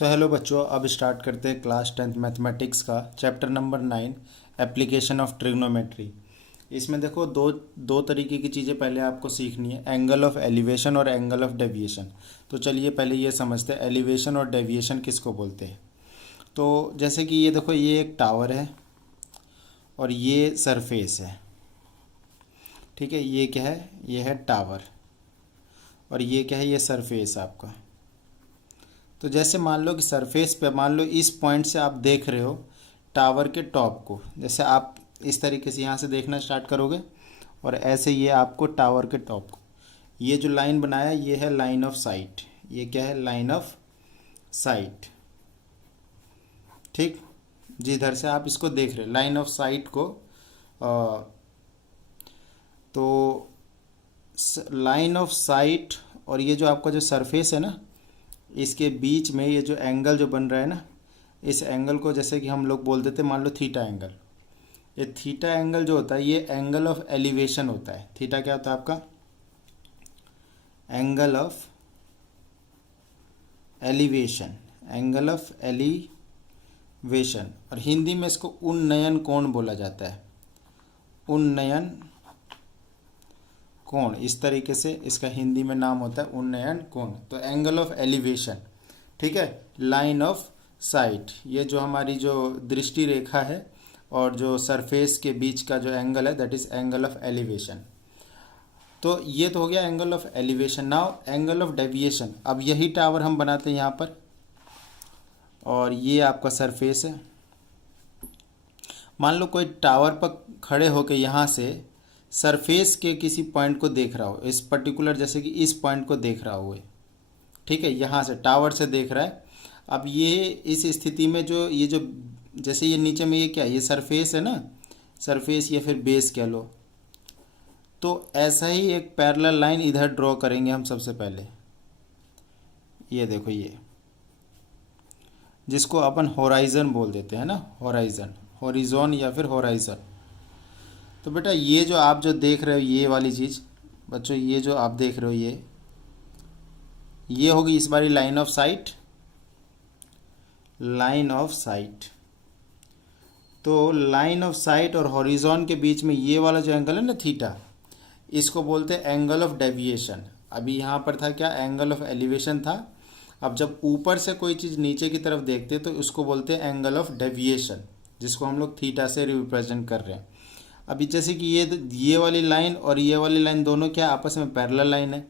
Hello बच्चों, अब start करते हैं क्लास 10th मैथमेटिक्स का chapter number 9 application of trigonometry. इसमें देखो दो दो तरीके की चीज़ें पहले आपको सीखनी है, एंगल ऑफ एलिवेशन और एंगल ऑफ डेविएशन। तो चलिए पहले ये समझते हैं एलिवेशन और डेविएशन किसको बोलते हैं। तो जैसे कि ये देखो, ये एक टावर है और ये सरफेस है। ठीक है, ये क्या है? ये है टावर और ये क्या है? ये सरफेस आपका। तो जैसे मान लो कि सरफेस पे, मान लो इस पॉइंट से आप देख रहे हो टावर के टॉप को। जैसे आप इस तरीके से यहाँ से देखना स्टार्ट करोगे और ऐसे ये आपको टावर के टॉप को, ये जो लाइन बनाया ये है लाइन ऑफ साइट। ये क्या है? Line of site. ठीक, जिधर से आप इसको देख रहे हो लाइन ऑफ साइट को। तो लाइन ऑफ साइट और ये जो आपका जो सरफेस है ना, इसके बीच में ये जो एंगल जो बन रहा है ना, इस एंगल को जैसे कि हम लोग बोल देते, मान लो थीटा एंगल। ये थीटा एंगल जो होता है ये एंगल ऑफ एलिवेशन होता है। थीटा क्या होता है आपका? Angle of elevation, angle of elevation. और हिंदी में इसको उन्नयन कोण बोला जाता है। उन्नयन कोण, इस तरीके से इसका हिंदी में नाम होता है उन्नयन कोण। तो एंगल ऑफ एलिवेशन, ठीक है। लाइन ऑफ साइट, ये जो हमारी जो दृष्टि रेखा है और जो सरफेस के बीच का जो एंगल है, that is angle of elevation. तो ये तो हो गया angle of elevation. Now angle of deviation. अब यही टावर हम बनाते हैं यहाँ पर और ये आपका सरफेस है। मान लो कोई टावर पर खड़े होकर यहाँ से सरफेस के किसी पॉइंट को देख रहा हो, इस पर्टिकुलर जैसे कि इस पॉइंट को देख रहा हो, ठीक है, यहाँ से टावर से देख रहा है। अब ये इस स्थिति में जो ये जो जैसे ये नीचे में ये क्या है? ये सरफेस है ना, सरफेस या फिर बेस कह लो। तो ऐसा ही एक पैरेलल लाइन इधर ड्रॉ करेंगे हम सबसे पहले। ये देखो, ये जिसको अपन होराइजन बोल देते हैं ना, होराइजन, होरिजोन या फिर होराइजन। तो बेटा ये जो आप जो देख रहे हो ये वाली चीज़, बच्चों ये जो आप देख रहे हो ये होगी इस बारी line of site. Line of site. तो लाइन ऑफ साइट और हॉरिजॉन के बीच में ये वाला जो एंगल है ना थीटा, इसको बोलते हैं एंगल ऑफ डेविएशन। अभी यहाँ पर था क्या? एंगल ऑफ एलिवेशन था। अब जब ऊपर से कोई चीज़ नीचे की तरफ देखते हैं तो उसको बोलते हैं एंगल ऑफ डेविएशन, जिसको हम लोग थीटा से रिप्रेजेंट कर रहे हैं। अभी जैसे कि ये वाली लाइन और ये वाली लाइन दोनों क्या आपस में पैरेलल लाइन है।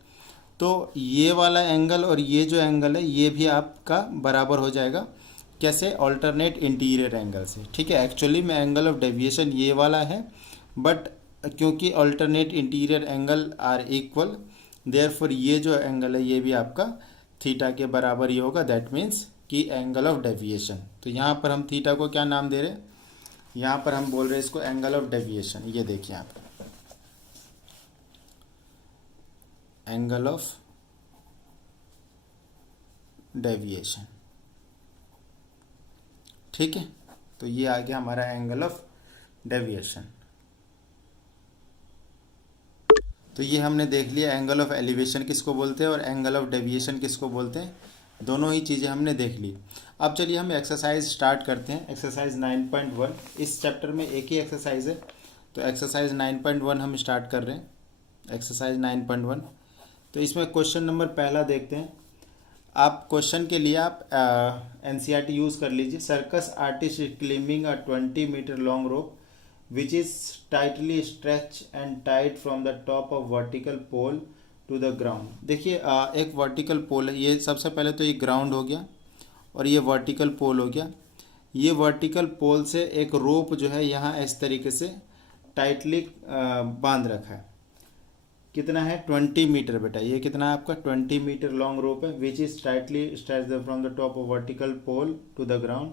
तो ये वाला एंगल और ये जो एंगल है ये भी आपका बराबर हो जाएगा। कैसे? ऑल्टरनेट इंटीरियर एंगल से। ठीक है, एक्चुअली में एंगल ऑफ डेविएशन ये वाला है, बट क्योंकि alternate interior angle are equal, therefore ये जो एंगल है ये भी आपका थीटा के बराबर ही होगा। दैट मीन्स कि एंगल ऑफ डेविएशन। तो यहाँ पर हम थीटा को क्या नाम दे रहे हैं? यहाँ पर हम बोल रहे हैं इसको एंगल ऑफ डेविएशन। ये देखिए आप, एंगल ऑफ डेविएशन। ठीक है, तो ये आ गया हमारा एंगल ऑफ डेविएशन। तो ये हमने देख लिया एंगल ऑफ एलिवेशन किसको बोलते हैं और एंगल ऑफ डेविएशन किसको बोलते हैं। दोनों ही चीज़ें हमने देख ली। अब चलिए हम एक्सरसाइज स्टार्ट करते हैं। एक्सरसाइज 9.1, इस चैप्टर में एक ही एक्सरसाइज है, तो एक्सरसाइज 9.1 हम स्टार्ट कर रहे हैं। एक्सरसाइज 9.1, तो इसमें क्वेश्चन नंबर पहला देखते हैं। आप क्वेश्चन के लिए आप एनसीईआरटी यूज़ कर लीजिए। Circus artist is climbing a 20 metre long rope which is tightly stretched and tied from the top of vertical pole to the ground। देखिए एक वर्टिकल पोल है, ये सबसे पहले तो ये ग्राउंड हो गया और ये वर्टिकल पोल हो गया। ये वर्टिकल पोल से एक रोप जो है यहाँ इस तरीके से टाइटली बांध रखा है। कितना है? 20 मीटर बेटा। ये कितना है आपका? 20 मीटर लॉन्ग रोप है। Which is tightly stretched from the top of vertical pole to the ground.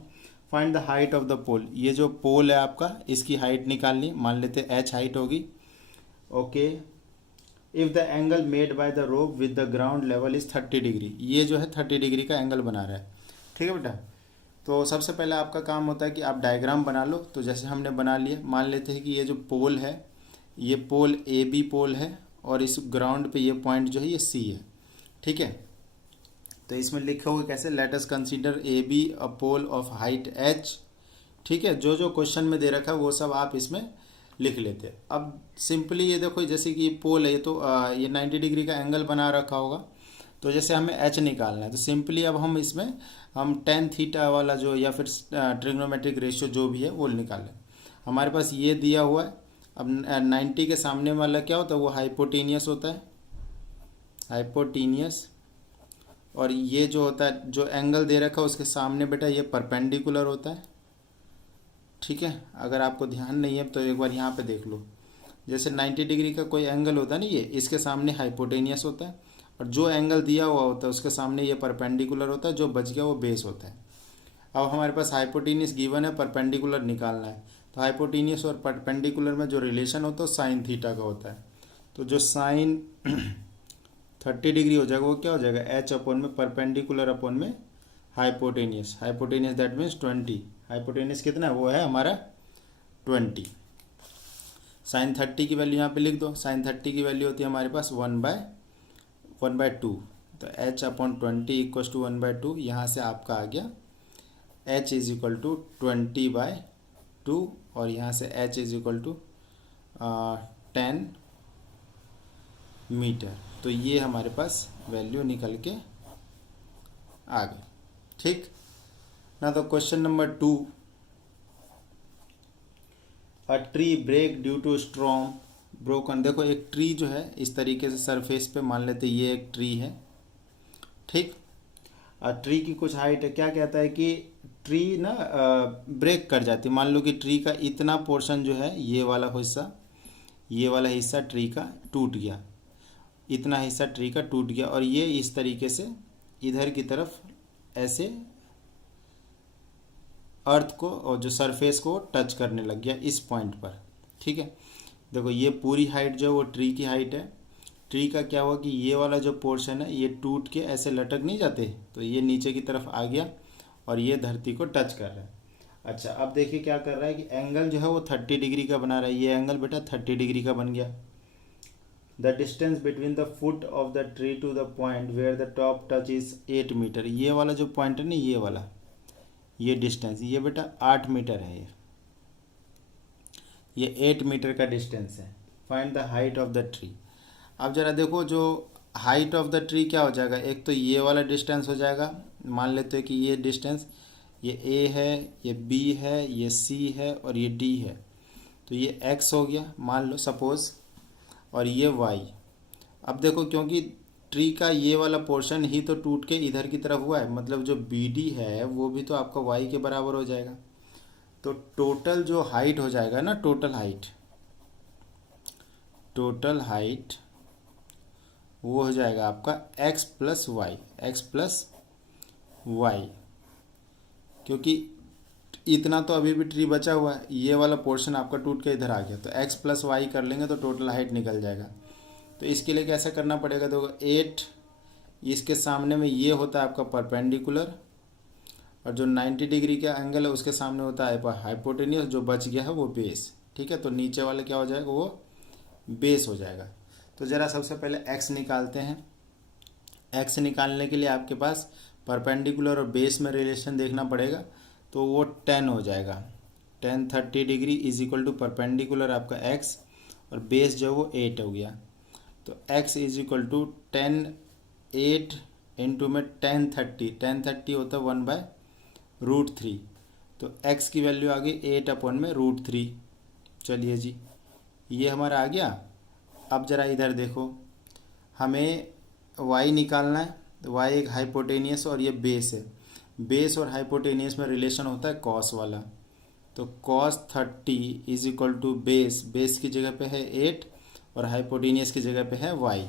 Find the height of the pole. ये जो पोल है आपका, इसकी हाइट निकालनी, मान लेते हैं h हाइट होगी। Okay, if the angle made by the rope with the ground level is 30 degree. ये जो है 30 डिग्री का एंगल बना रहा है। ठीक है बेटा, तो सबसे पहले आपका काम होता है कि आप डायग्राम बना लो। तो जैसे हमने बना लिया, मान लेते हैं कि ये जो पोल है, ये पोल ए बी पोल है और इस ग्राउंड पे ये पॉइंट जो है ये सी है। ठीक है, तो इसमें लिखा हुआ कैसे, let us consider A B a pole of height H. ठीक है, जो जो क्वेश्चन में दे रखा है वो सब आप इसमें लिख लेते हैं। अब सिंपली ये देखो, जैसे कि ये पोल है, ये तो ये 90 डिग्री का एंगल बना रखा होगा। तो जैसे हमें एच निकालना है, तो सिंपली अब हम इसमें हम टेन थीटा वाला जो, या फिर ट्रिग्नोमेट्रिक रेशियो जो भी है वो निकालें। हमारे पास ये दिया हुआ है। अब 90 के सामने वाला क्या होता है, वो हाइपोटेनियस होता है, हाइपोटेनियस। और ये जो होता है, जो एंगल दे रखा है उसके सामने बेटा ये परपेंडिकुलर होता है। ठीक है, अगर आपको ध्यान नहीं है तो एक बार यहाँ पे देख लो। जैसे 90 डिग्री का कोई एंगल होता है ना, ये इसके सामने हाइपोटेनियस होता है, और जो एंगल दिया हुआ होता है उसके सामने ये परपेंडिकुलर होता है, जो बच गया वो बेस होता है। अब हमारे पास हाइपोटेनियस गिवन है, परपेंडिकुलर निकालना है। तो हाइपोटेनियस और परपेंडिकुलर में जो रिलेशन होता है साइन थीटा का होता है। तो जो साइन 30 डिग्री हो जाएगा वो क्या हो जाएगा, एच अपॉन में परपेंडिकुलर अपॉन में hypotenuse. Hypotenuse that means 20। Hypotenuse कितना है, वो है हमारा 20। साइन 30 की वैल्यू यहाँ पे लिख दो। साइन 30 की वैल्यू होती है हमारे पास 1/2। तो एच अपॉन 20 इक्वस टू 1/2। यहाँ से आपका आ गया एच इज इक्वल टू 20/2, और यहाँ से H is equal to 10 metre. तो ये हमारे पास वैल्यू निकल के आ गई। ठीक ना। तो question number 2, a tree break due to strong broken. देखो एक ट्री जो है इस तरीके से सरफेस पे, मान लेते ये एक ट्री है। ठीक, ट्री की कुछ हाइट है। क्या कहता है कि ट्री ना ब्रेक कर जाती है। मान लो कि ट्री का इतना पोर्शन जो है, ये वाला हिस्सा ट्री का टूट गया, इतना हिस्सा ट्री का टूट गया, और ये इस तरीके से इधर की तरफ ऐसे अर्थ को और जो सरफेस को टच करने लग गया इस पॉइंट पर। ठीक है, देखो ये पूरी हाइट जो है वो ट्री की हाइट है। ट्री का क्या हुआ कि ये वाला जो पोर्शन है ये टूट के ऐसे लटक नहीं जाते, तो ये नीचे की तरफ आ गया और ये धरती को टच कर रहा है। अच्छा, अब देखिए क्या कर रहा है कि एंगल जो है वो 30 डिग्री का बना रहा है। ये एंगल बेटा 30 डिग्री का बन गया। The distance between the foot of the tree to the point where the top touch is 8 metre. ये वाला जो पॉइंट है ना, ये वाला, ये डिस्टेंस, ये बेटा 8 मीटर है। ये 8 मीटर का डिस्टेंस है। Find the height of the tree. अब जरा देखो, जो हाइट ऑफ द ट्री क्या हो जाएगा, एक तो ये वाला डिस्टेंस हो जाएगा। मान लेते हैं कि ये डिस्टेंस, ये ए है, ये बी है, ये सी है और ये डी है। तो ये एक्स हो गया मान लो सपोज, और ये वाई। अब देखो क्योंकि ट्री का ये वाला पोर्शन ही तो टूट के इधर की तरफ हुआ है, मतलब जो बी डी है वो भी तो आपका वाई के बराबर हो जाएगा। तो टोटल जो हाइट हो जाएगा ना, टोटल हाइट वो हो जाएगा आपका x प्लस वाई। क्योंकि इतना तो अभी भी ट्री बचा हुआ है, ये वाला पोर्शन आपका टूट के इधर आ गया, तो x प्लस वाई कर लेंगे तो टोटल हाइट निकल जाएगा। तो इसके लिए कैसे करना पड़ेगा, देखो 8 इसके सामने में ये होता है आपका परपेंडिकुलर, और जो 90 डिग्री का एंगल है उसके सामने होता है हाइपोटेनियस, जो बच गया है वो बेस। ठीक है, तो नीचे वाला क्या हो जाएगा, वो बेस हो जाएगा। तो ज़रा सबसे पहले x निकालते हैं। x निकालने के लिए आपके पास परपेंडिकुलर और बेस में रिलेशन देखना पड़ेगा, तो वो 10 हो जाएगा। 10 30 degree is equal to perpendicular आपका x, और बेस जो वो 8 हो गया। तो x is equal to 10 8 into में 10 30 होता है 1/√3। तो x की वैल्यू आ गई 8 अपॉन में √3। चलिए जी, ये हमारा आ गया। अब ज़रा इधर देखो, हमें y निकालना है। तो y एक हाइपोटेनियस और ये बेस है। बेस और हाइपोटेनियस में रिलेशन होता है कॉस वाला। तो cos 30 is equal to base की जगह पे है 8 और हाइपोटेनियस की जगह पे है y,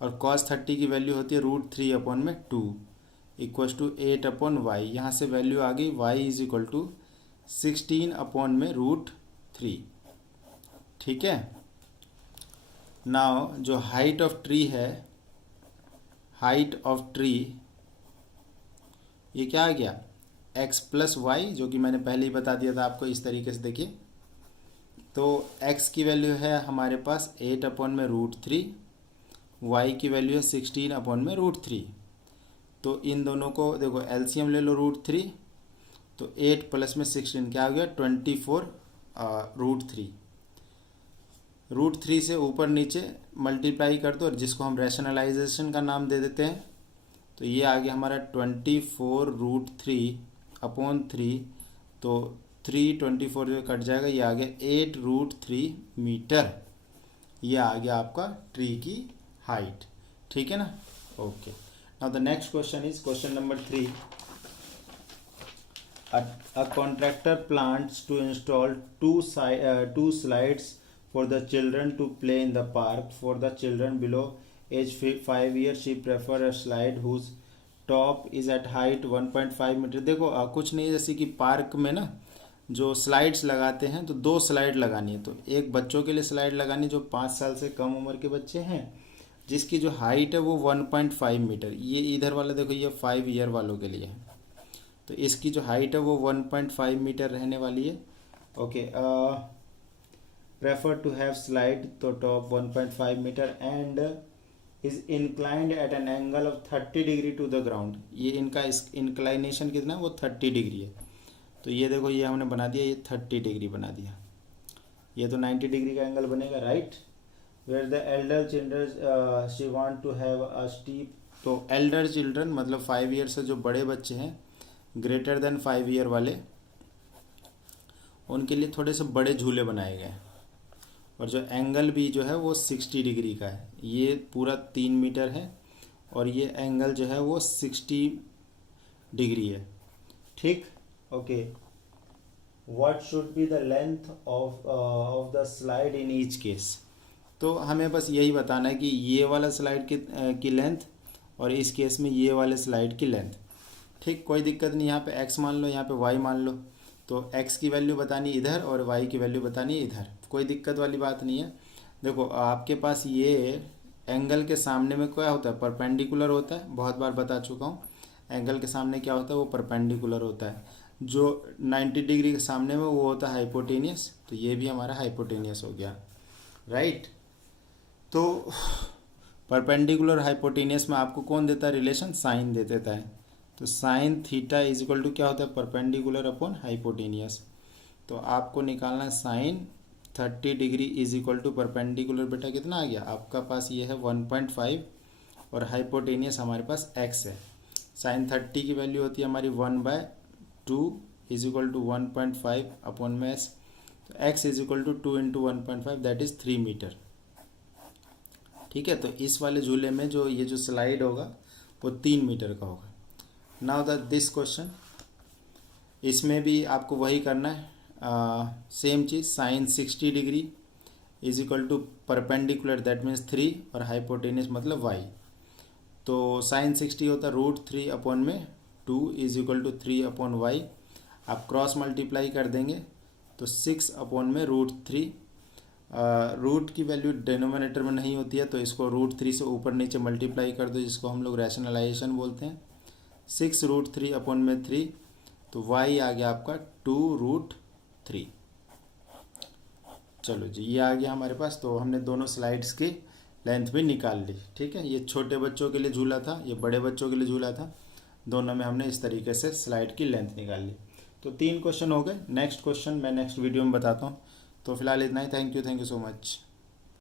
और cos 30 की वैल्यू होती है √3 अपॉन में 2 इक्वस टू 8 अपॉन y। यहाँ से वैल्यू आ गई y is equal to 16 upon में √3। ठीक है, नाउ जो हाइट ऑफ ट्री है, हाइट ऑफ ट्री ये क्या आ गया, x प्लस वाई, जो कि मैंने पहले ही बता दिया था आपको। इस तरीके से देखिए, तो x की वैल्यू है हमारे पास 8 अपॉन में √3, y की वैल्यू है 16 अपॉन में √3। तो तो इन दोनों को देखो एलसीएम ले लो √3, तो 8 प्लस में 16 क्या हो गया 24 √3। √3 से ऊपर नीचे मल्टीप्लाई कर दो और जिसको हम रैशनलाइजेशन का नाम दे देते हैं, तो ये आ गया हमारा 24 √3 अपॉन 3, तो 3 24 जो कट जाएगा, ये आ गया 8 √3 मीटर। ये आ गया आपका ट्री की हाइट। ठीक है ना, okay. Now the next question is question number 3। A contractor plans to install two slides for the children to play in the park. For the children below age 5 years, she prefer a slide whose top is at height 1.5 metre. देखो कुछ नहीं, जैसे कि park में ना जो slides लगाते हैं, तो 2 स्लाइड लगानी है। तो एक बच्चों के लिए स्लाइड लगानी है जो 5 साल से कम उम्र के बच्चे हैं, जिसकी जो हाइट है वो 1.5 मीटर। ये इधर वाला देखो, ये 5 ईयर वालों के लिए है, तो इसकी जो हाइट है वो 1.5 मीटर रहने वाली है। Okay, prefer to have slide, तो top 1.5 metre and is inclined at an angle of 30 degree to the ground. ये इनका इस इंक्लाइनेशन कितना है, वो 30 डिग्री है। तो ये देखो, ये हमने बना दिया, ये 30 डिग्री बना दिया, ये तो 90 डिग्री का एंगल बनेगा, right. Where the elder children she want to have a steep, तो एल्डर चिल्ड्रन मतलब 5 ईयर से जो बड़े बच्चे हैं, ग्रेटर देन 5 ईयर वाले, उनके लिए थोड़े से बड़े झूले बनाए गए हैं। और जो एंगल भी जो है वो 60 डिग्री का है। ये पूरा 3 मीटर है और ये एंगल जो है वो 60 डिग्री है। ठीक, okay. What should be the length of the slide in each case. तो हमें बस यही बताना है कि ये वाला स्लाइड की लेंथ और इस केस में ये वाले स्लाइड की लेंथ। ठीक, कोई दिक्कत नहीं। यहाँ पे x मान लो, यहाँ पे y मान लो, तो x की वैल्यू बतानी इधर और y की वैल्यू बतानी इधर, कोई दिक्कत वाली बात नहीं है। देखो आपके पास ये एंगल के सामने में क्या होता है, परपेंडिकुलर होता है। बहुत बार बता चुका हूँ, एंगल के सामने क्या होता है, वो परपेंडिकुलर होता है। जो 90 डिग्री के सामने में वो होता है हाइपोटेनियस, तो ये भी हमारा हाइपोटेनियस हो गया, राइट। तो परपेंडिकुलर हाइपोटेनियस में आपको कौन देता है रिलेशन, साइन दे देता है। तो sine theta is equal to क्या होता है, परपेंडिकुलर अपॉन हाइपोटेनियस। तो आपको निकालना है sine 30 degree is equal to perpendicular, बेटा कितना आ गया आपका पास, ये है 1.5 और हाइपोटेनियस हमारे पास x है। साइन 30 की वैल्यू होती है हमारी 1/2 इज इक्वल टू 1.5 अपॉन में s। तो x is equal to 2 into 1.5 that is 3 metre. ठीक है, तो इस वाले झूले में जो ये जो स्लाइड होगा वो 3 मीटर का होगा। नाउ दिस क्वेश्चन, इसमें भी आपको वही करना है, सेम चीज़। Sine 60 degree is equal to perpendicular that means 3 और हाइपोटेनियस मतलब y। तो साइन 60 होता है √3 अपॉन में 2 is equal to 3 upon y। आप क्रॉस मल्टीप्लाई कर देंगे तो 6 अपॉन में √3। रूट की वैल्यू डिनोमिनेटर में नहीं होती है, तो इसको √3 से ऊपर नीचे मल्टीप्लाई कर दो, जिसको हम लोग रैशनलाइजेशन बोलते हैं। 6 √3 अपॉन में 3, तो y आ गया आपका 2√3। चलो जी, ये आ गया हमारे पास। तो हमने दोनों स्लाइड्स की लेंथ भी निकाल ली। ठीक है, ये छोटे बच्चों के लिए झूला था, ये बड़े बच्चों के लिए झूला था, दोनों में हमने इस तरीके से स्लाइड की लेंथ निकाल ली। तो 3 क्वेश्चन हो गए। नेक्स्ट क्वेश्चन मैं नेक्स्ट वीडियो में बताता हूँ। तो फिलहाल इतना ही। Thank you so much.